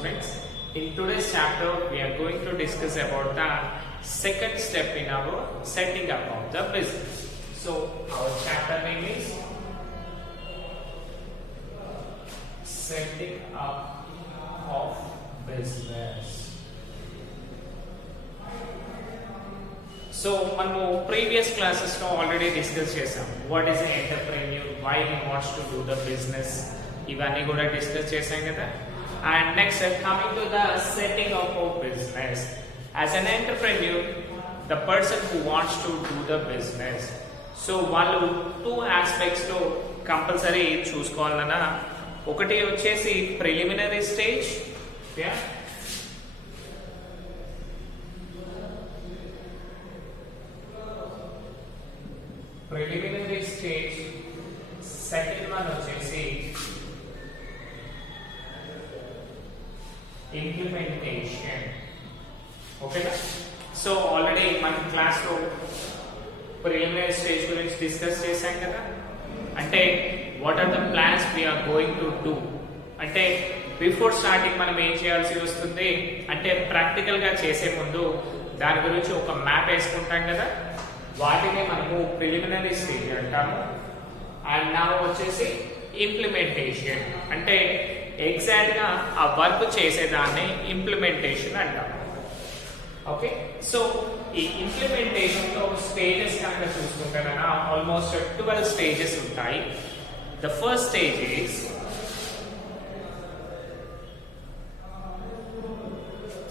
students. In today's chapter, we are going to discuss about the second step in our setting up of the business. So, our chapter name is setting up of business. So, మనము previous classes లో already discuss చేసాం. What is a entrepreneur, why he wants to do the business, ఇవన్నీ కూడా discuss చేసాం కదా. And next coming to the setting up of business. As an entrepreneur, the person who wants to do the business, so వాళ్ళు two aspects లో compulsory చూసుకోవాలన్నా, ఒకటి వచ్చేసి preliminary stage, preliminary stage, second one వచ్చేసి implementation. ఓకేనా? So already మన class లో preliminary stage గురించి డిస్కస్ చేశాం కదా. అంటే what are the plans we are going to do, అంటే బిఫోర్ స్టార్టింగ్ మనం ఏం చేయాల్సి వస్తుంది అంటే ప్రాక్టికల్ గా చేసే ముందు దాని గురించి ఒక మ్యాప్ వేసుకుంటాం కదా, వాటిని మనము ప్రిలిమినరీ స్టేజ్ అంటాము. అండ్ నా వచ్చేసి ఇంప్లిమెంటేషన్, అంటే ఎగ్జాక్ట్ గా ఆ వర్క్ చేసేదాన్ని ఇంప్లిమెంటేషన్ అంటాము. ఓకే, సో ఈ ఇంప్లిమెంటేషన్ లో స్టేజెస్ కనుక చూసుకుంటారా, ఆల్మోస్ట్ 12 స్టేజెస్ ఉంటాయి. The first stage is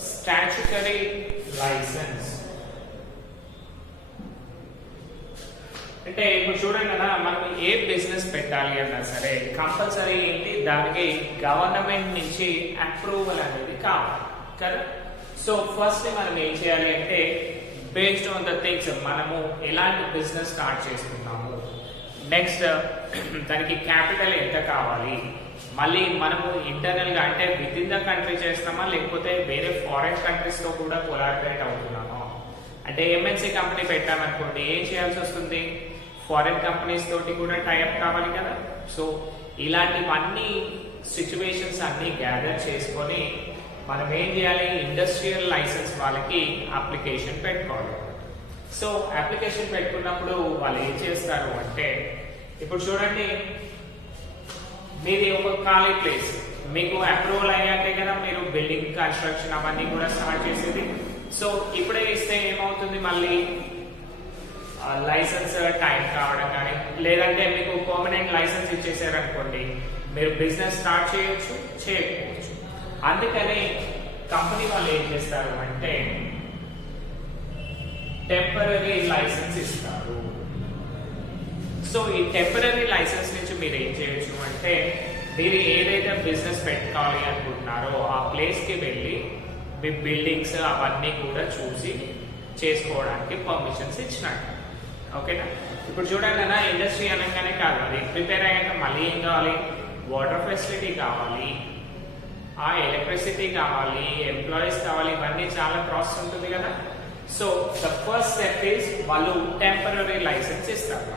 statutory licence. అంటే ఇప్పుడు చూడండి కదా, మనం ఏ బిజినెస్ పెట్టాలి అన్నా సరే కంపల్సరీ ఏంటి, దానికి గవర్నమెంట్ నుంచి అప్రూవల్ అనేది కావాలి కదా. సో ఫస్ట్ మనం ఏం చేయాలి అంటే, బేస్డ్ ఆన్ ద థింగ్స్ మనము ఎలాంటి బిజినెస్ స్టార్ట్ చేస్తున్నాము, నెక్స్ట్ దానికి క్యాపిటల్ ఎంత కావాలి, మళ్ళీ మనము ఇంటర్నల్ గా అంటే విత్ ఇన్ ద కంట్రీ చేస్తున్నామా లేకపోతే వేరే ఫారిన్ కంట్రీస్ తో కూడా కొలాబరేట్ అవుతున్నామా. అంటే ఎంఎన్సీ కంపెనీ పెట్టామనుకోండి, ఏం చేయాల్సి వస్తుంది, ఫారిన్ కంపెనీస్ తోటి కూడా టైఅప్ కావాలి కదా. సో ఇలాంటివన్నీ సిచ్యువేషన్స్ అన్ని గ్యాదర్ చేసుకొని మనం ఏం చేయాలి, ఇండస్ట్రియల్ లైసెన్స్ వాళ్ళకి అప్లికేషన్ పెట్టుకోవాలి. సో అప్లికేషన్ పెట్టుకున్నప్పుడు వాళ్ళు ఏం చేస్తారు అంటే, ఇప్పుడు చూడండి మీది ఒక ఖాళీ ప్లేస్, మీకు అప్రూవల్ అయ్యాకే కదా మీరు బిల్డింగ్ కన్స్ట్రక్షన్ అవన్నీ కూడా స్టార్ట్ చేసేది. సో ఇప్పుడే ఇస్తే ఏమవుతుంది, మళ్ళీ లైసెన్స్ టైం కావడం కానీ, లేదంటే మీకు పర్మనెంట్ లైసెన్స్ ఇచ్చేసారనుకోండి, మీరు బిజినెస్ స్టార్ట్ చేయొచ్చు చేయకపోవచ్చు. అందుకని కంపెనీ వాళ్ళు ఏం చేస్తారు అంటే టెంపరరీ లైసెన్స్ ఇస్తారు. సో ఈ టెంపరరీ లైసెన్స్ నుంచి మీరు ఏం చేయొచ్చు అంటే, మీరు ఏదైతే బిజినెస్ పెట్టుకోవాలి అనుకుంటున్నారో ఆ ప్లేస్ కి వెళ్ళి మీ బిల్డింగ్స్ అవన్నీ కూడా చూసి చేసుకోవడానికి పర్మిషన్స్ ఇచ్చినట్టు. ఓకేనా? ఇప్పుడు చూడండి అన్న, ఇండస్ట్రీ అనగానే కాదు, అది ప్రిపేర్ అయ్యాక మళ్ళీ ఏం కావాలి, వాటర్ ఫెసిలిటీ కావాలి, ఆ ఎలక్ట్రిసిటీ కావాలి, ఎంప్లాయీస్ కావాలి, ఇవన్నీ చాలా ప్రాసెస్ ఉంటుంది కదా. So the first step is వాళ్ళు టెంపరరీ లైసెన్స్ ఇస్తారు.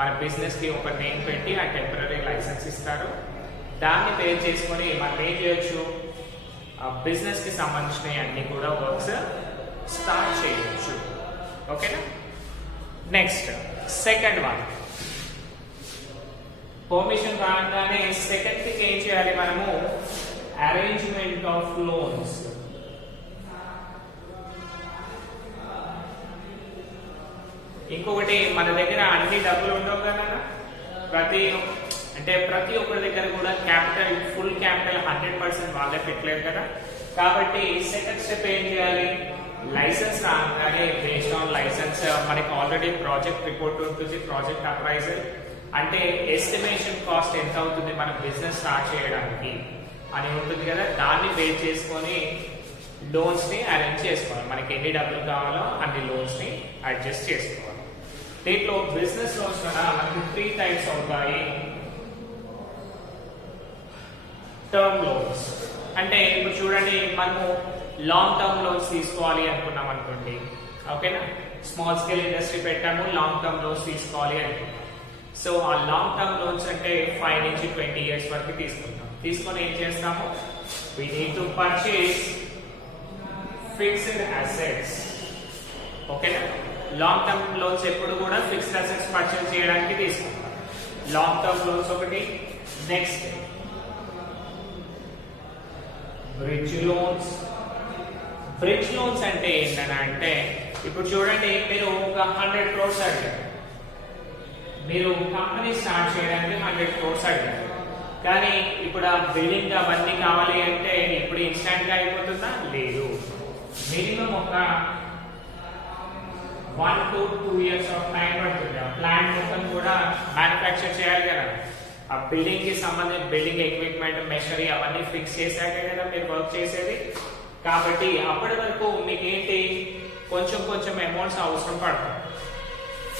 మన బిజినెస్ కి ఒక నేమ్ పెట్టి ఆ టెంపరరీ లైసెన్స్ ఇస్తారు. దాన్ని పే చేసుకొని మనం ఏం చేయొచ్చు, బిజినెస్ కి సంబంధించిన అన్ని కూడా వర్క్స్ స్టార్ట్ చేయొచ్చు. ఓకేనా? నెక్స్ట్ సెకండ్ వన్, పర్మిషన్ రాగానే సెకండ్ థింగ్ ఏం చేయాలి మనము, అరేంజ్మెంట్ ఆఫ్ లోన్స్. ఇంకొకటి, మన దగ్గర అన్ని డబ్బులు ఉండవు కదా, ప్రతి ఒక్కరి దగ్గర కూడా క్యాపిటల్, ఫుల్ క్యాపిటల్ 100% వాళ్ళే పెట్టలేరు కదా. కాబట్టి సెకండ్ స్టెప్ ఏం చేయాలి, లైసెన్స్ రాగానే బేస్డ్ ఆన్ లైసెన్స్ మనకి ఆల్రెడీ ప్రాజెక్ట్ రిపోర్ట్ ఉంటుంది, ప్రాజెక్ట్ అప్రైజల్, అంటే ఎస్టిమేషన్ కాస్ట్ ఎంత అవుతుంది మన బిజినెస్ స్టార్ట్ చేయడానికి అని ఉంటుంది కదా. దాన్ని బేస్ చేసుకొని లోన్స్ ని అరేంజ్ చేసుకోవాలి, మనకి ఎన్ని డబ్బులు కావాలో అన్ని లోన్స్ ని అడ్జస్ట్ చేసుకోవాలి. దీంట్లో బిజినెస్ లోన్స్ కూడా మనకి 3 టైప్స్ అవుతాయి. టర్మ్ లోన్స్, అంటే ఇప్పుడు చూడండి మనము లాంగ్ టర్మ్ లోన్స్ తీసుకోవాలి అనుకున్నాం అనుకోండి, ఓకేనా, స్మాల్ స్కేల్ ఇండస్ట్రీ పెట్టాము, లాంగ్ టర్మ్ లోన్స్ తీసుకోవాలి అనుకున్నాం. సో ఆ లాంగ్ టర్మ్ లోన్స్ అంటే 5 నుంచి 20 ఇయర్స్ వరకు తీసుకుంటాం. తీసుకొని ఏం చేస్తాము, we need to purchase fixed assets. ఓకేనా, లాంగ్ టర్మ్ లోన్స్ ఎప్పుడు కూడా ఫిక్స్డ్ అసెట్స్ పర్చేస్ చేయడానికి తీసుకుంటాం. లాంగ్ టర్మ్ లోన్స్ ఒకటి. Next bridge loans. Bridge loans అంటే ఏంటంటే ఇప్పుడు చూడండి, మీరు ఒక 100 crores అడిగారు, మీరు కంపెనీ స్టార్ట్ చేయడానికి 100 crores అడిగారు, కానీ ఇప్పుడు ఆ బిల్డింగ్ అవన్నీ కావాలి అంటే ఇప్పుడు ఇన్స్టాంట్ గా అయిపోతుందా? లేదు. మినిమం ఒక 1 to 2 years ఆఫ్ టైం పడుతుంది. ఆ ప్లాంట్ మొత్తం కూడా మ్యానుఫ్యాక్చర్ చేయాలి కదా, ఆ బిల్డింగ్ కి సంబంధించిన బిల్డింగ్ ఎక్విప్మెంట్, మెషరీ అవన్నీ ఫిక్స్ చేశాకే కదా మీరు వర్క్ చేసేది. కాబట్టి అప్పటి వరకు మీకు ఏంటి, కొంచెం కొంచెం అమౌంట్స్ అవసరం పడతాయి.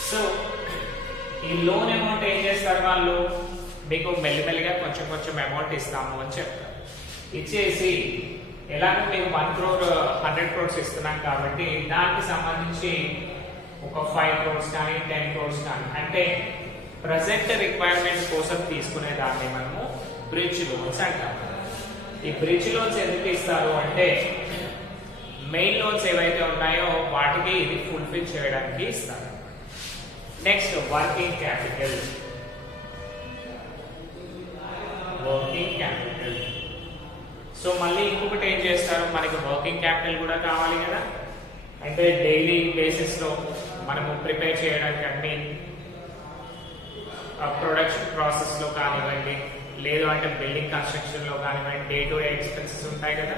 సో ఈ లోన్ అమౌంట్ ఏం చేస్తారు వాళ్ళు, మీకు మెల్లిమెల్లిగా కొంచెం కొంచెం అమౌంట్ ఇస్తాము అని చెప్తారు. ఇచ్చేసి ఎలాగో మీకు 1 crore 100 crores ఇస్తున్నాం కాబట్టి దానికి సంబంధించి ఒక 5 crores కానీ 10 crores కానీ అంటే ప్రజెంట్ రిక్వైర్మెంట్ కోసం తీసుకునే దాన్ని మనము బ్రిడ్జ్ లోన్స్ అంటాం. ఈ బ్రిడ్జ్ లోన్స్ ఎందుకు ఇస్తారు అంటే మెయిన్ లోన్స్ ఏవైతే ఉన్నాయో వాటికి ఇది ఫుల్ఫిల్ చేయడానికి ఇస్తారు. Next working capital. Working capital, so మళ్ళీ ఇంకొకటి ఏం చేస్తారు, మనకి వర్కింగ్ క్యాపిటల్ కూడా కావాలి కదా, అంటే డైలీ బేసిస్ లో మనము ప్రిపేర్ చేయడానికి అన్ని ప్రొడక్షన్ ప్రాసెస్ లో కానివ్వండి, లేదు అంటే బిల్డింగ్ కన్స్ట్రక్షన్ లో కానివ్వండి, డే టు డే ఎక్స్పెన్సెస్ ఉంటాయి కదా,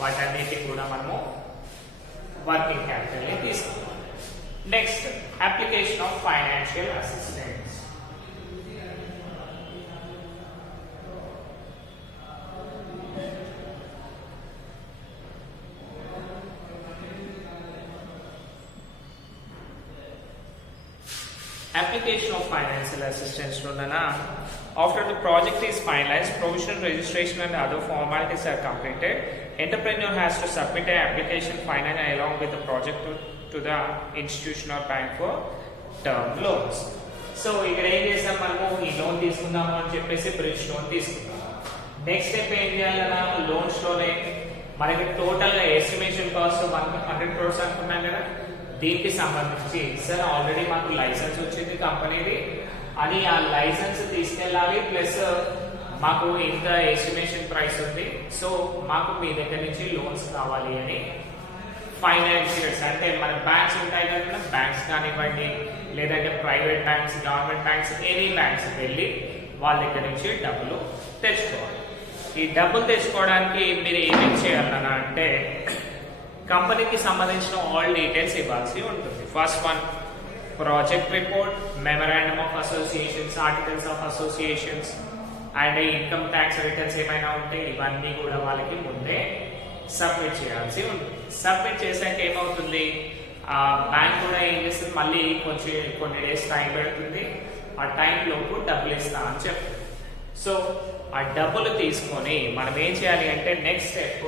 వాటన్నిటికి కూడా మనము వర్కింగ్ క్యాపిటల్ ని తీసుకుంటాం. Next application of financial assistance. Application of financial assistance Nana. After the project is finalized, provisional registration and other formalities are completed. Entrepreneur has to submit an application finally along with the project to the institution or bank for term loans. So ఇక్కడ ఏం చేసాం, మనము ఈ loan తీసుకుందాము అని చెప్పేసి bridge loan తీసుకుందాం. Next step ఏం చేయాలన్నా, లోన్స్ లోనే మనకి టోటల్ గా ఎస్టిమేషన్ కాస్ట్ 100 crores అనుకున్నాం కదా, దీనికి సంబంధించి సార్ ఆల్రెడీ మాకు లైసెన్స్ వచ్చింది కంపెనీది అని ఆ లైసెన్స్ తీసుకెళ్ళాలి, ప్లస్ మాకు ఇంత ఎస్టిమేషన్ ప్రైస్ ఉంది, సో మాకు మీ దగ్గర నుంచి లోన్స్ కావాలి అని ఫైనాన్షియర్స్ అంటే మన బ్యాంక్స్ ఉంటాయి కదా, బ్యాంక్స్ కానివ్వండి లేదంటే private banks, government banks, any banks వెళ్ళి వాళ్ళ దగ్గర నుంచి డబ్బులు తెచ్చుకోవాలి. ఈ డబ్బులు తెచ్చుకోవడానికి మీరు ఏమేమి చేయాలన్నా అంటే కంపెనీకి సంబంధించిన ఆల్ డీటెయిల్స్ ఇవ్వాల్సి ఉంటుంది. First one project report, memorandum of associations, articles of associations and income tax returns ఏమైనా ఉంటే ఇవన్నీ కూడా వాళ్ళకి ముందే సబ్మిట్ చేయాల్సి ఉంటుంది. సబ్మిట్ చేశాక ఏమవుతుంది, ఆ బ్యాంక్ కూడా ఏం చేస్తుంది, మళ్ళీ కొన్ని డేస్ టైం పెడుతుంది, ఆ టైం లోపు డబ్బులు ఇస్తా అని చెప్తుంది. సో ఆ డబ్బులు తీసుకొని మనం ఏం చేయాలి అంటే next step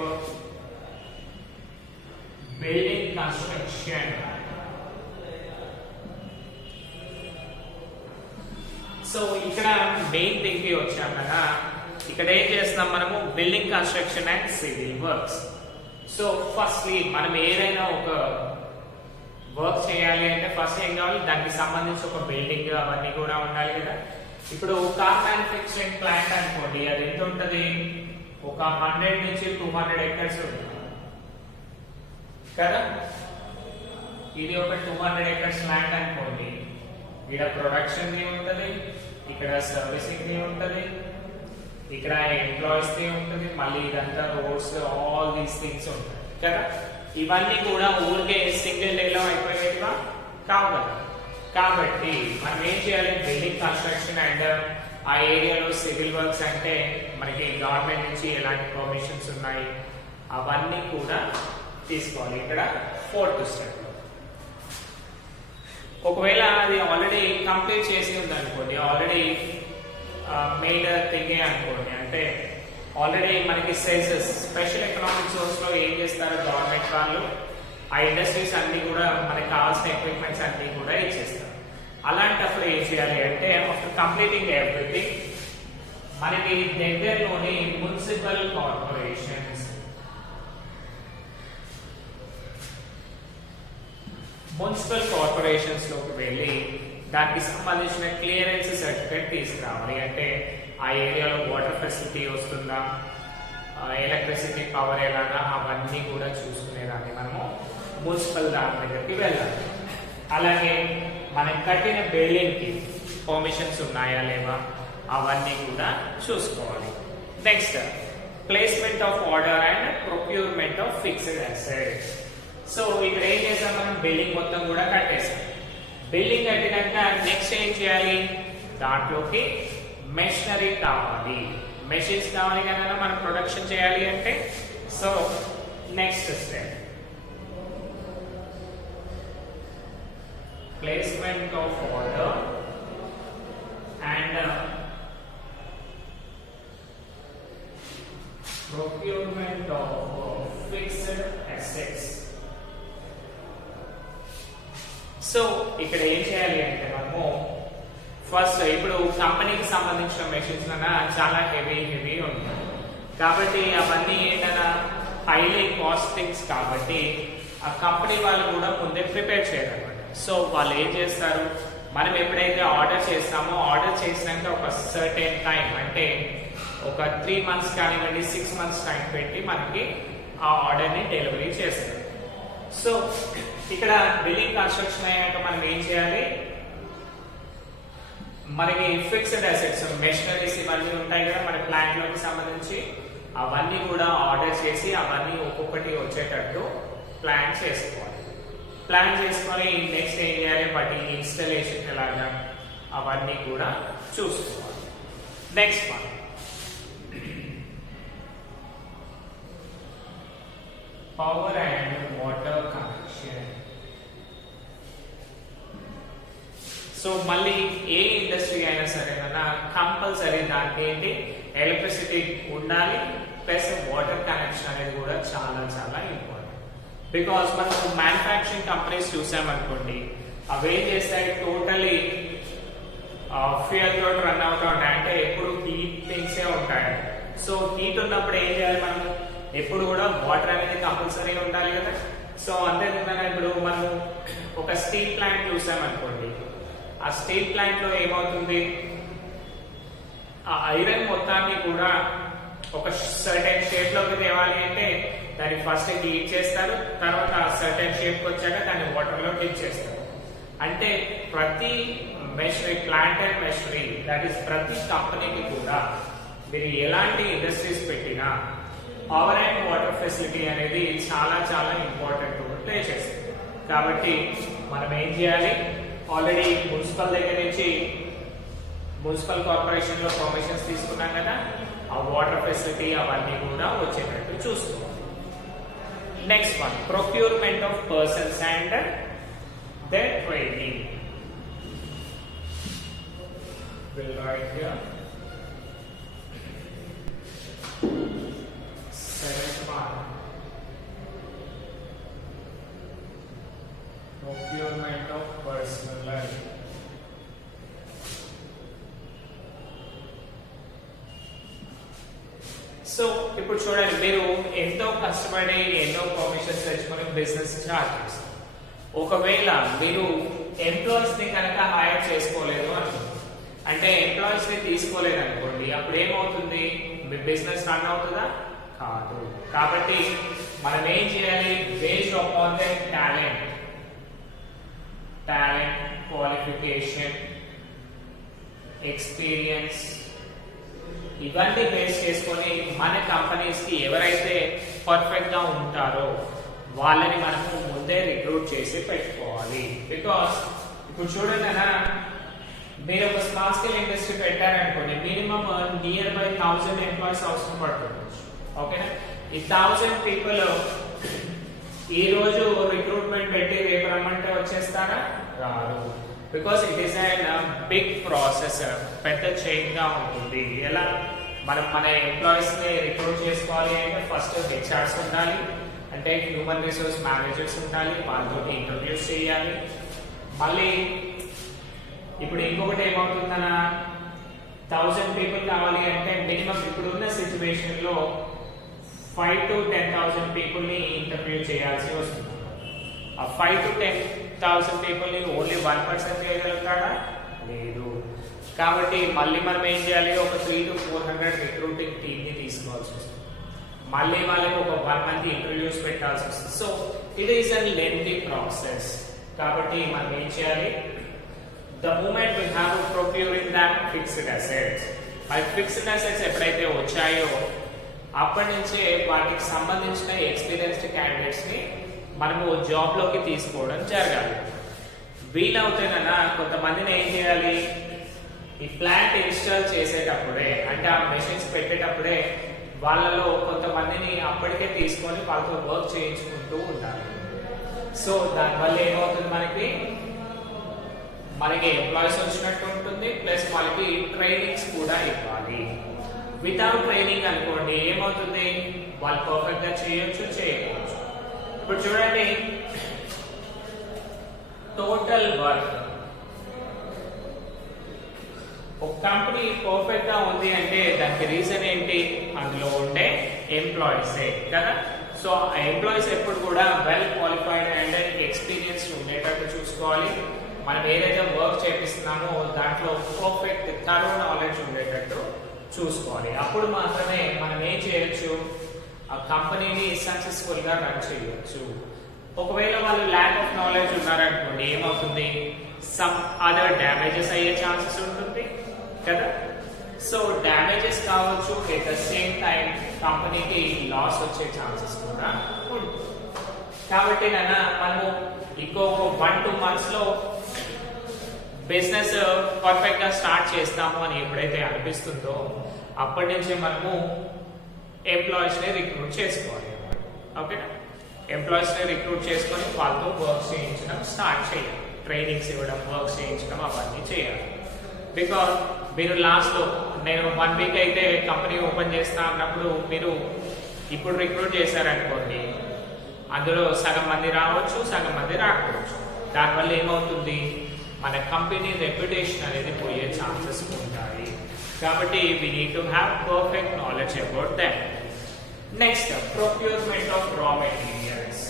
building construction. So ఇక్కడ మెయిన్ థింగ్ కి వచ్చాం కదా, ఇక్కడ ఏం చేస్తున్నాం మనము building construction and civil works. So firstly మనం ఏదైనా ఒక వర్క్ చేయాలి అంటే ఫస్ట్ ఏం కావాలి, దానికి సంబంధించి ఒక బిల్డింగ్ అవన్నీ కూడా ఉండాలి కదా. ఇప్పుడు కార్ మ్యానుఫ్యాక్చరింగ్ ప్లాంట్ అనుకోండి, అది ఎంత ఉంటుంది, ఒక 100 నుంచి 200 acres ఉంటుంది కదా. ఇది ఒక 200 acres ల్యాండ్ అనుకోండి, ఇక్కడ ప్రొడక్షన్ ది ఉంటుంది, ఇక్కడ సర్వీసింగ్ ది ఉంటుంది, ఇక్కడ ఎంప్లాయీస్ ది ఉంటుంది, మళ్ళీ ఇదంతా రోడ్స్, ఆల్ దీస్ థింగ్స్ ఉంటాయి కదా. ఇవన్నీ కూడా ఊరికే సింగిల్ డేలో అయిపోయేట్టుగా కావు కదా. కాబట్టి మనం ఏం చేయాలి, బిల్డింగ్ కన్స్ట్రక్షన్ అండ్ ఆ ఏరియాలో సివిల్ వర్క్స్ అంటే మనకి గవర్నమెంట్ నుంచి ఎలాంటి పర్మిషన్స్ ఉన్నాయి అవన్నీ కూడా తీసుకోవాలి. ఇక్కడ 4th స్టెప్, ఒకవేళ అది ఆల్రెడీ కంప్లీట్ చేసి ఉంది అనుకోండి, ఆల్రెడీ మెయిన్ థింగే అనుకోండి, అంటే ఆల్రెడీ మనకి సెన్సెస్ స్పెషల్ ఎకనామిక్ జోన్స్ లో ఏం చేస్తారు గవర్నమెంట్ వాళ్ళు, ఆ ఇండస్ట్రీస్ అన్ని కూడా మనకి కావాల్సిన ఎక్విప్మెంట్స్ అన్ని కూడా ఇచ్చేస్తారు. అలాంటప్పుడు ఏం చేయాలి అంటే ఆఫ్టర్ కంప్లీటింగ్ ఎవ్రీథింగ్ మనకి దగ్గరలోని మున్సిపల్ కార్పొరేషన్స్ మున్సిపల్ కార్పొరేషన్స్ లోకి వెళ్ళి దానికి సంబంధించిన క్లియరెన్స్ సర్టిఫికేట్ తీసుకురావాలి. అంటే ఆ ఏరియాలో వాటర్ ఫెసిలిటీ వస్తుందా, ఎలక్ట్రిసిటీ పవర్ ఎలాగా, అవన్నీ కూడా చూసుకునేదాన్ని మనము మున్సిపల్ దాని దగ్గరికి వెళ్ళాలి. అలాగే మనం కట్టిన బిల్డింగ్ కి పర్మిషన్స్ ఉన్నాయా లేవా అవన్నీ కూడా చూసుకోవాలి. Next placement of order and procurement of fixed assets. So ఇక్కడ ఏం చేసాం, మనం బిల్డింగ్ మొత్తం కూడా కట్టేసాం. బిల్డింగ్ కట్టినాక నెక్స్ట్ ఏం చేయాలి, దాంట్లోకి మెషినరీ కావాలి, మెషిన్స్ కావాలి కదా మనం ప్రొడక్షన్ చేయాలి అంటే. So next step placement of order and procurement of fixed assets. So ఇక్కడ ఏం చేయాలి అంటే మనము ఫస్ట్ ఇప్పుడు కంపెనీకి సంబంధించిన మెషిన్స్ చాలా హెవీ ఉంటాయి కాబట్టి అవన్నీ ఏంటన్నా హైలీ కాస్టింగ్స్ కాబట్టి ఆ కంపెనీ వాళ్ళు కూడా ముందే ప్రిపేర్ చేయాలన్నమాట. సో వాళ్ళు ఏం చేస్తారు, మనం ఎప్పుడైతే ఆర్డర్ చేస్తామో ఆర్డర్ చేసినాక ఒక సర్టెన్ టైం అంటే ఒక 3 months కానివ్వండి 6 months టైం పెట్టి మనకి ఆ ఆర్డర్ ని డెలివరీ చేస్తారు. సో ఇక్కడ బిల్డింగ్ కన్స్ట్రక్షన్ అయ్యాక మనం ఏం చేయాలి, మనకి ఫిక్స్డ్ అసెట్స్ మెషినరీస్ ఇవన్నీ ఉంటాయి కదా మన ప్లాంట్ లోకి సంబంధించి, అవన్నీ కూడా ఆర్డర్ చేసి అవన్నీ ఒక్కొక్కటి వచ్చేటట్టు ప్లాన్ చేసుకోవాలి. ప్లాన్ చేసుకొని నెక్స్ట్ ఏం చేయాలి, వాటి ఇన్స్టాలేషన్ ఎలాగా అవన్నీ కూడా చూసుకోవాలి. Next one power and water connection. So మళ్ళీ ఏ ఇండస్ట్రీ అయినా సరేనా కంపల్సరీ దానికి ఏంటి ఎలక్ట్రిసిటీ ఉండాలి, ప్లస్ వాటర్ కనెక్షన్ అనేది కూడా చాలా చాలా ఇంపార్టెంట్. బికాస్ మనం మ్యానుఫ్యాక్చరింగ్ కంపెనీస్ చూసామనుకోండి, అవి ఏం చేస్తాయి, టోటలీ ఫ్యూయల్ తోటి రన్ అవుతూ ఉంటాయి, అంటే ఎప్పుడు హీట్ థింగ్సే ఉంటాయి. సో హీట్ ఉన్నప్పుడు ఏం చేయాలి, మనం ఎప్పుడు కూడా వాటర్ అనేది కంపల్సరీ ఉండాలి కదా. సో అంతేకాకుండా ఇప్పుడు మనం ఒక స్టీల్ ప్లాంట్ చూసామనుకోండి, ఆ స్టీల్ ప్లాంట్ లో ఏమవుతుంది, ఆ ఐరన్ మొత్తాన్ని కూడా ఒక సర్టెన్ షేప్ లోకి తేవాలి అంటే దాన్ని ఫస్ట్ హీట్ చేస్తారు, తర్వాత సర్టెన్ షేప్ వచ్చాక దాన్ని వాటర్ లో డిప్ చేస్తారు. అంటే ప్రతి machinery plant and machinery that is ప్రతి కంపెనీకి కూడా మీరు ఎలాంటి ఇండస్ట్రీస్ పెట్టినా పవర్ అండ్ వాటర్ ఫెసిలిటీ అనేది చాలా చాలా ఇంపార్టెంట్ రోల్ ప్లే చేస్తుంది. కాబట్టి మనం ఏం చేయాలి, ఆల్రెడీ మున్సిపల్ దగ్గర నుంచి మున్సిపల్ కార్పొరేషన్ లో పర్మిషన్స్ తీసుకున్నాం కదా, ఆ వాటర్ ఫెసిలిటీ అవన్నీ కూడా వచ్చేటట్టు చూసుకోవాలి. Next one procurement of persons and their training. Will write here. Seventh one. Procurement of personnel. So ఇప్పుడు చూడండి, మీరు ఎంతో కష్టపడి ఎన్నో పర్మిషన్స్ తెచ్చుకొని బిజినెస్ స్టార్ట్ చేస్తారు. ఒకవేళ మీరు ఎంప్లాయీస్ ని కనుక హైర్ చేసుకోలేదు అంటే ఎంప్లాయీస్ ని తీసుకోలేదు అనుకోండి, అప్పుడు ఏమవుతుంది, మీ బిజినెస్ రన్ అవుతుందా, కాదు. కాబట్టి మనం ఏం చేయాలి, based upon the talent qualification experience ఇవన్నీ బేస్ చేసుకొని మన కంపెనీస్ కి ఎవరైతే పర్ఫెక్ట్ గా ఉంటారో వాళ్ళని మనము ముందే రిక్రూట్ చేసి పెట్టుకోవాలి. బికాస్ ఇప్పుడు చూడండి అన్న, మీరు ఒక స్మాల్ స్కేల్ ఇండస్ట్రీ పెట్టారనుకోండి, మినిమం నియర్ బై 1000 ఎంప్లాయీస్ అవసరం పడుతుంది. ఓకేనా, ఈ 1000 పీపుల్ ఈ రోజు రిక్రూట్మెంట్ పెట్టి రేపు రమ్మంటే వచ్చేస్తారా, రారు. Because it is and big process, పెద్ద చైన్ గా ఉంటుంది. ఎలా మనం మన ఎంప్లాయీస్ ని రిక్రూట్ చేసుకోవాలి అంటే ఫస్ట్ హెచ్ఆర్స్ ఉండాలి, అంటే హ్యూమన్ రిసోర్స్ మేనేజర్స్ ఉండాలి, వాళ్ళతో ఇంటర్వ్యూస్ చేయాలి. మళ్ళీ ఇప్పుడు ఇంకొకటి ఏమవుతుందన్నా, 1000 పీపుల్ కావాలి అంటే మినిమం ఇప్పుడున్న సిచ్యువేషన్ లో 5 to 10,000 పీపుల్ ని ఇంటర్వ్యూ చేయాల్సి వస్తుంది. ఆ 5 to 10 1000 పీపుల్ని ఓన్లీ 1% చేయగలుగుతాడా? లేదు. కాబట్టి మళ్ళీ మనం ఏం చేయాలి? ఒక 300 to 400 రిక్రూటింగ్ టీమ్ని తీసుకోవాల్సి వస్తుంది. మళ్ళీ వాళ్ళకి ఒక 1 month ఇంటర్వ్యూస్ పెట్టాల్సి వస్తుంది. So it is an lengthy process. కాబట్టి మనం ఏం చేయాలి? The moment we have to procuring the fixed assets. ఆ ఫిక్స్డ్ అసెట్స్ ఎప్పుడైతే వచ్చాయో అప్పటి నుంచే వాటికి సంబంధించిన ఎక్స్పీరియన్స్డ్ క్యాండిడేట్స్ ని మనము జాబ్ లోకి తీసుకోవడం జరగాలి. వీలవుతేనన్నా కొంతమందిని ఏం చేయాలి? ఈ ప్లాంట్ ఇన్స్టాల్ చేసేటప్పుడే, అంటే ఆ మెషిన్స్ పెట్టేటప్పుడే వాళ్ళలో కొంతమందిని అప్పటికే తీసుకొని వాళ్ళతో వర్క్ చేయించుకుంటూ ఉండాలి. సో దానివల్ల ఏమవుతుంది? మనకి ఎంప్లాయీస్ వచ్చినట్టు ఉంటుంది, ప్లస్ వాళ్ళకి ట్రైనింగ్స్ కూడా ఇవ్వాలి. వితౌట్ ట్రైనింగ్ అనుకోండి ఏమవుతుంది? వాళ్ళు పర్ఫెక్ట్ గా చేయకపోవచ్చు. ఇప్పుడు చూడండి, టోటల్ వర్క్ ఒక కంపెనీ పర్ఫెక్ట్ గా ఉంది అంటే దానికి రీజన్ ఏంటి? అందులో ఉండే ఎంప్లాయీసే కదా. సో ఆ ఎంప్లాయీస్ ఎప్పుడు కూడా వెల్ క్వాలిఫైడ్ అండ్ ఎక్స్పీరియన్స్ ఉండేటట్టు చూసుకోవాలి. మనం ఏదైతే వర్క్ చేపిస్తున్నామో దాంట్లో పర్ఫెక్ట్ థరో నాలెడ్జ్ ఉండేటట్టు చూసుకోవాలి. అప్పుడు మాత్రమే మనం ఏం చేయొచ్చు? ఆ కంపెనీని సక్సెస్ఫుల్ గా రన్ చేయొచ్చు. ఒకవేళ వాళ్ళు ల్యాక్ ఆఫ్ నాలెడ్జ్ ఉన్నారనుకోండి ఏమవుతుంది? సమ్ అదర్ డ్యామేజెస్ అయ్యే ఛాన్సెస్ ఉంటుంది కదా. సో డ్యామేజెస్ కావచ్చు, ఎట్ ద సేమ్ టైం కంపెనీకి లాస్ వచ్చే ఛాన్సెస్ కూడా ఉంటుంది. కాబట్టి మనము ఇంకో 1-2 months లో బిజినెస్ పర్ఫెక్ట్ గా స్టార్ట్ చేస్తాము అని ఎప్పుడైతే అనిపిస్తుందో అప్పటి నుంచి మనము ఎంప్లాయీస్ ని రిక్రూట్ చేసుకోవాలి. ఓకేనా? ఎంప్లాయీస్ ని రిక్రూట్ చేసుకొని వాళ్ళతో వర్క్ చేయించడం స్టార్ట్ చేయాలి. ట్రైనింగ్స్ ఇవ్వడం, వర్క్ చేయించడం అవన్నీ చేయాలి. బికాజ్ మీరు లాస్ట్ లో నేను 1 week అయితే కంపెనీ ఓపెన్ చేస్తా అన్నప్పుడు మీరు ఇప్పుడు రిక్రూట్ చేశారనుకోండి, అందులో సగం మంది రావచ్చు, సగం మంది రాకపోవచ్చు. దానివల్ల ఏమవుతుంది? మన కంపెనీ రెప్యుటేషన్ అనేది పోయే ఛాన్సెస్ ఉంటాయి. కాబట్టి we need to have perfect knowledge about that. Next, procurement of raw materials.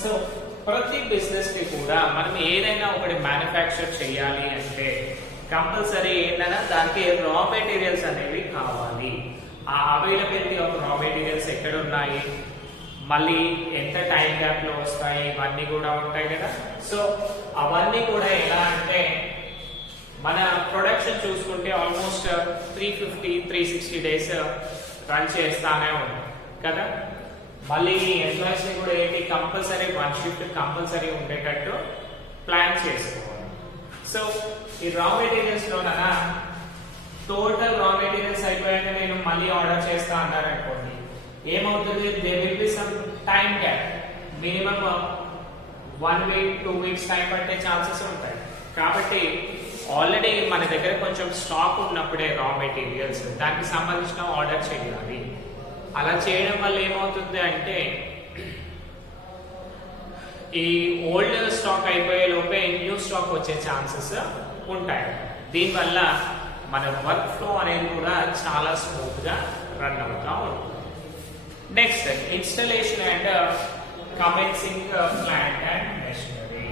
So ప్రతి బిజినెస్ కి కూడా మనం ఏదైనా ఒకటి మ్యానుఫ్యాక్చర్ చేయాలి అంటే కంపల్సరీ ఏంటన్నా దానికి రా మెటీరియల్స్ అనేవి కావాలి. ఆ అవైలబిలిటీ ఆఫ్ రా మెటీరియల్స్ ఎక్కడ ఉన్నాయి, మళ్ళీ ఎంత టైం గ్యాప్ లో వస్తాయి, ఇవన్నీ కూడా ఉంటాయి కదా. సో అవన్నీ కూడా ఎలా అంటే మన ప్రొడక్షన్ చూసుకుంటే ఆల్మోస్ట్ 350-360 days రన్ చేస్తానే ఉంటాం కదా. మళ్ళీ ఎంప్లాయీస్ ని కూడా ఏంటి కంపల్సరీ 1 shift కంపల్సరీ ఉండేటట్టు ప్లాన్ చేసుకోవాలి. సో ఈ రా మెటీరియల్స్ లోనా టోటల్ రా మెటీరియల్స్ అయిపోయాక నేను మళ్ళీ ఆర్డర్ చేస్తా అన్నారు అనుకోండి ఏమవుతుంది? They will be some time gap. Minimum 1 week 2 weeks time పట్టే ఛాన్సెస్ ఉంటాయి. కాబట్టి ఆల్రెడీ మన దగ్గర కొంచెం స్టాక్ ఉన్నప్పుడే రా మెటీరియల్స్ దానికి సంబంధించిన ఆర్డర్ చేయాలి. అలా చేయడం వల్ల ఏమవుతుంది అంటే ఈ ఓల్డ్ స్టాక్ అయిపోయే లోపే న్యూ స్టాక్ వచ్చే ఛాన్సెస్ ఉంటాయి. దీనివల్ల మన వర్క్ ఫ్లో అనేది కూడా చాలా స్మూత్ గా రన్ అవుతా ఉంటుంది. Next, installation and commencing plant and machinery.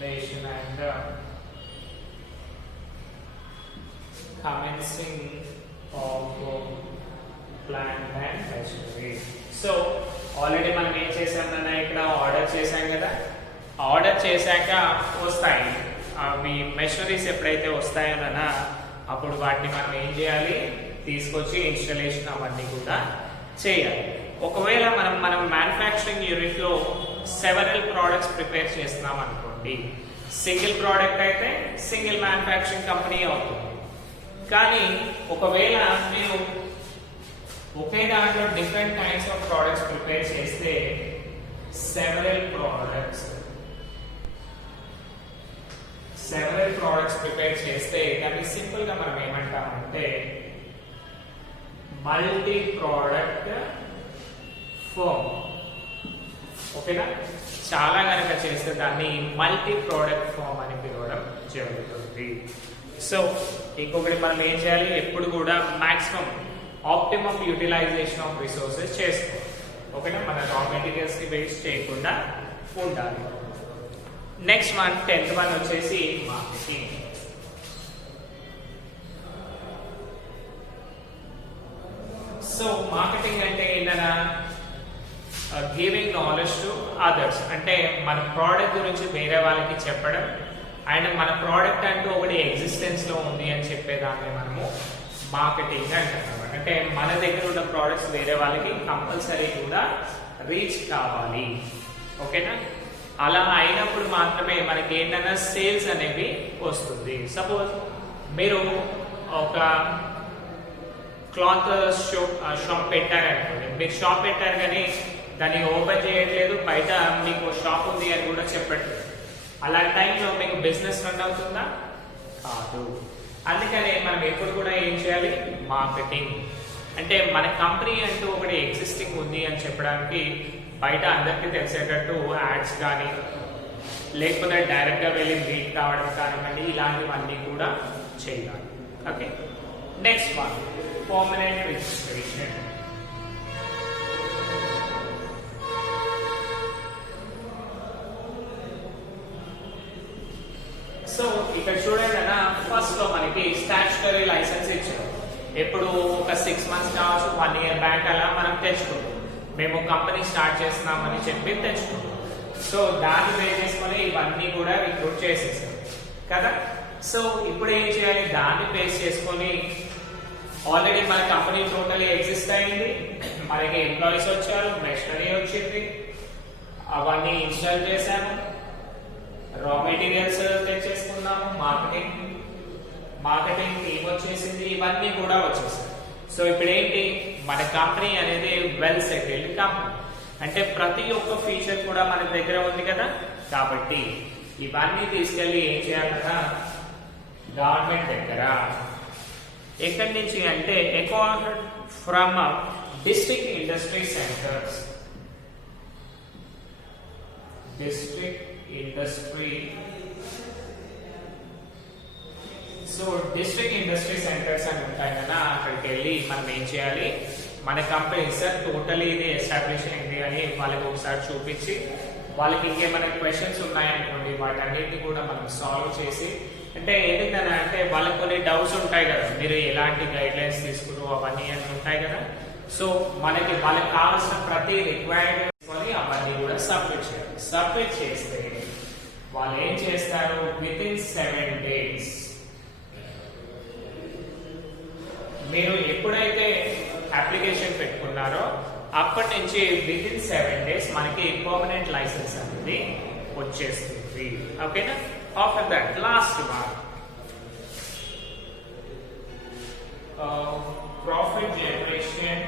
Installation and commencing of plant and machinery. So already మనం ఏం చేసామన్నా ఇక్కడ ఆర్డర్ చేసాం కదా. ఆర్డర్ చేశాక వస్తాయి అవి మెషినరీస్ ఎప్పుడైతే వస్తాయోనన్నా అప్పుడు వాటిని మనం ఏం చేయాలి? తీసుకొచ్చి ఇన్స్టాలేషన్ అవన్నీ కూడా చేయాలి. ఒకవేళ మనం మ్యానుఫ్యాక్చరింగ్ యూనిట్ లో సెవెరల్ ప్రోడక్ట్స్ ప్రిపేర్ చేస్తున్నాం అనుకోండి, సింగిల్ ప్రోడక్ట్ అయితే సింగిల్ మ్యానుఫ్యాక్చరింగ్ కంపెనీ అవుతుంది. కానీ ఒకవేళ మీరు ఒకే దాంట్లో different kinds of products prepare చేస్తే సెవెరల్ ప్రోడక్ట్స్ ప్రిపేర్ చేస్తే దాన్ని సింపుల్ గా మనం ఏమంటామంటే మల్టీ ప్రోడక్ట్ ఫర్మ్. ఓకేనా, చాలా కనుక చేస్తే దాన్ని మల్టీ ప్రోడక్ట్ ఫర్మ్ అని పిలవడం జరుగుతుంది. సో ఇంకొకటి మనం ఏం చేయాలి, ఎప్పుడు కూడా maximum optimum utilisation of resources చేసుకోవాలి. ఓకేనా, మన రా మెటీరియల్స్ ని వేస్ట్ చేయకుండా ఉండాలి. నెక్స్ట్ 10th వన్ వచ్చేసి మార్కెటింగ్. సో మార్కెటింగ్ అంటే ఏంటన్నా, గివింగ్ నాలెడ్జ్ టు అదర్స్, అంటే మన ప్రోడక్ట్ గురించి వేరే వాళ్ళకి చెప్పడం అండ్ మన ప్రోడక్ట్ అంటూ ఒకటి ఎగ్జిస్టెన్స్ లో ఉంది అని చెప్పేదాన్ని మనము మార్కెటింగ్ అంటాం. అంటే మన దగ్గర ఉన్న ప్రోడక్ట్స్ వేరే వాళ్ళకి కంపల్సరీ కూడా రీచ్ కావాలి. ఓకేనా, అలా అయినప్పుడు మాత్రమే మనకి ఏంటన్నా సేల్స్ అనేవి వస్తుంది. సపోజ్ మీరు ఒక క్లాత్ షాప్ పెట్టారనుకోండి, మీరు షాప్ పెట్టారు కానీ దాన్ని ఓపెన్ చేయట్లేదు, బయట మీకు షాప్ ఉంది అని కూడా చెప్పట్లేదు. అలాంటి టైంలో మీకు బిజినెస్ రన్ అవుతుందా? కాదు. అందుకనే మనం ఎప్పుడు కూడా ఏం చేయాలి, మార్కెటింగ్. అంటే మన కంపెనీ అంటూ ఒకటి ఎగ్జిస్టింగ్ ఉంది అని చెప్పడానికి బయట అందరికీ తెలిసేటట్టు యాడ్స్ కానీ లేకపోతే డైరెక్ట్గా వెళ్ళి మీట్ కావడం కానివ్వండి, ఇలాంటివన్నీ కూడా చేయాలి. Okay, next one permanent registration. So ఇక్కడ చూడండి అన్న, ఫస్ట్ లో మనకి స్టాట్యుటరీ లైసెన్స్ ఇచ్చారు. ఎప్పుడు ఒక 6 months కావచ్చు, 1 year బ్యాక్ అలా మనం తెచ్చుకుంటాం. మేము కంపెనీ స్టార్ట్ చేస్తున్నామని చెప్పి తెచ్చుకుంటాం. సో దాన్ని బేస్ చేసుకొని ఇవన్నీ కూడా రిక్రూట్ చేసేసాం కదా. సో ఇప్పుడు ఏం చేయాలి, దాన్ని బేస్ చేసుకొని ఆల్రెడీ మన కంపెనీ టోటలీ ఎగ్జిస్ట్ అయింది, మనకి ఎంప్లాయీస్ వచ్చారు, మెషినరీ వచ్చింది, అవన్నీ ఇన్స్టాల్ చేశాను, రా మెటీరియల్స్ తెచ్చేసుకున్నాము, మార్కెటింగ్ టీమ్ వచ్చేసింది, ఇవన్నీ కూడా వచ్చేసాయి. సో ఇప్పుడు ఏంటి, మన కంపెనీ అనేది వెల్ సెటిల్డ్ కంపెనీ. అంటే ప్రతి ఒక్క ఫీచర్ కూడా మన దగ్గర ఉంది కదా. కాబట్టి ఇవన్నీ తీసుకెళ్ళి ఏం చేయాలన్నా, గవర్నమెంట్ దగ్గర ఎక్కడి నుంచి అంటే accord from district industry centres, district industry. So district industry centres అని ఉంటాయి కదా, అక్కడికి వెళ్ళి మనం ఏం చేయాలి, మన కంపెనీ సార్ టోటలీ ఇది ఎస్టాబ్లిష్ అయింది అని వాళ్ళకి ఒకసారి చూపించి, వాళ్ళకి ఇంకేమైనా క్వశ్చన్స్ ఉన్నాయనుకోండి వాటన్నిటిని కూడా మనం సాల్వ్ చేసి, అంటే ఏంటంటే అంటే వాళ్ళకి కొన్ని డౌట్స్ ఉంటాయి కదా, మీరు ఎలాంటి గైడ్ లైన్స్ తీసుకున్నారు అవన్నీ అని ఉంటాయి కదా. సో మనకి వాళ్ళకి కావాల్సిన ప్రతి రిక్వైర్డ్ అవన్నీ కూడా సబ్మిట్ చేయాలి. సబ్మిట్ చేస్తే వాళ్ళు ఏం చేస్తారు, వితిన్ 7 days మీరు ఎప్పుడైతే అప్లికేషన్ పెట్టుకున్నారో అప్పటి నుంచి వితిన్ 7 days మనకి పర్మనెంట్ లైసెన్స్ అనేది వచ్చేస్తుంది. ఓకేనా, after that last one profit generation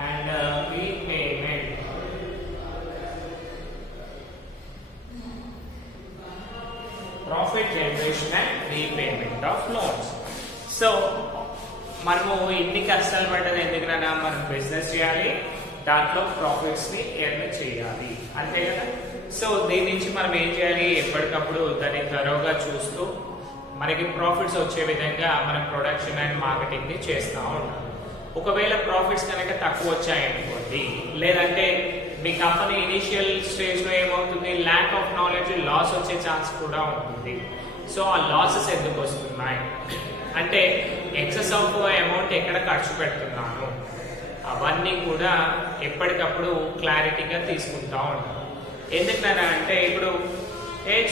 and repayment. Profit generation and repayment of loans. So మనము ఇన్ని కష్టాలు పడ్డది ఎందుకన్నా, మనం బిజినెస్ చేయాలి, దాంట్లో ప్రాఫిట్స్ ని ఎర్న్ చేయాలి, అంతే కదా. సో దీని నుంచి మనం ఏం చేయాలి, ఎప్పటికప్పుడు దాన్ని త్వరగా చూస్తూ మనకి ప్రాఫిట్స్ వచ్చే విధంగా మనం ప్రొడక్షన్ అండ్ మార్కెటింగ్ ని చేస్తూ ఉంటాం. ఒకవేళ ప్రాఫిట్స్ కనుక తక్కువ వచ్చాయనుకోండి, లేదంటే మీ కంపెనీ ఇనిషియల్ స్టేజ్ లో ఏమవుతుంది, ల్యాక్ ఆఫ్ నాలెడ్జ్, లాస్ వచ్చే ఛాన్స్ కూడా ఉంటుంది. సో ఆ లాసెస్ ఎందుకు వస్తున్నాయి అంటే, ఎక్సెస్ ఆఫ్ అమౌంట్ ఎక్కడ ఖర్చు పెడుతున్నాను, అవన్నీ కూడా ఎప్పటికప్పుడు క్లారిటీగా తీసుకుంటా ఉంటాం. ఎందుకన్నా అంటే ఇప్పుడు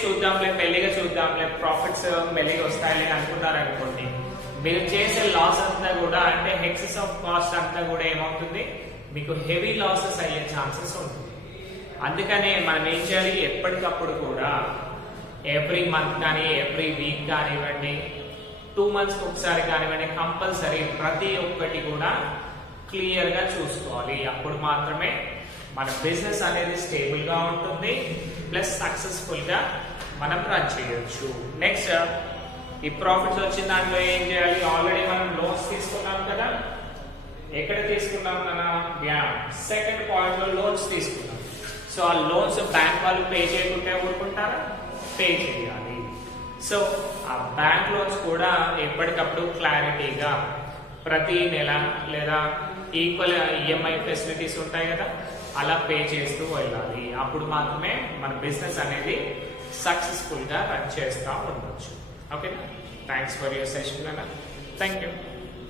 చూద్దాంలే మెల్లిగా చూద్దాంలే, ప్రాఫిట్స్ మెల్లిగా వస్తాయని అనుకున్నారు అనుకోండి, మీరు చేసే లాస్ అంతా కూడా అంటే ఎక్సెస్ ఆఫ్ కాస్ట్ అంతా కూడా ఏమవుతుంది, మీకు హెవీ లాసెస్ అయ్యే ఛాన్సెస్ ఉంటుంది. అందుకనే మనం ఏం చేయాలి, ఎప్పటికప్పుడు కూడా ఎవ్రీ మంత్ కానీ ఎవ్రీ వీక్ కానివ్వండి, 2 months ఒకసారి కానివ్వండి, కంపల్సరీ ప్రతి ఒక్కటి కూడా క్లియర్ గా చూసుకోవాలి. అప్పుడు మాత్రమే మన బిజినెస్ అనేది స్టేబుల్ గా ఉంటుంది, ప్లస్ సక్సెస్ఫుల్ గా మనం రన్ చేయొచ్చు. నెక్స్ట్ ఈ ప్రాఫిట్స్ వచ్చిన దాంట్లో ఏం చేయాలి? ఆల్రెడీ మనం లోన్స్ తీసుకున్నాం కదా, ఎక్కడ తీసుకున్నాం కదా? సెకండ్ పాయింట్ లో లోన్స్ తీసుకున్నాం. సో ఆ లోన్స్ బ్యాంక్ వాళ్ళు పే చేయకుంటే ఊరుకుంటారా? పే చేయాలి. సో ఆ బ్యాంక్ లోన్స్ కూడా ఎప్పటికప్పుడు క్లారిటీగా ప్రతి నెల లేదా ఈక్వల్ ఈఎంఐ ఫెసిలిటీస్ ఉంటాయి కదా, అలా పే చేస్తూ వెళ్ళాలి. అప్పుడు మాత్రమే మన బిజినెస్ అనేది సక్సెస్ఫుల్ గా రన్ చేస్తూ ఉండొచ్చు. ఓకేనా? థ్యాంక్స్ ఫర్ యువర్ సెషన్ అన్న. Thank you.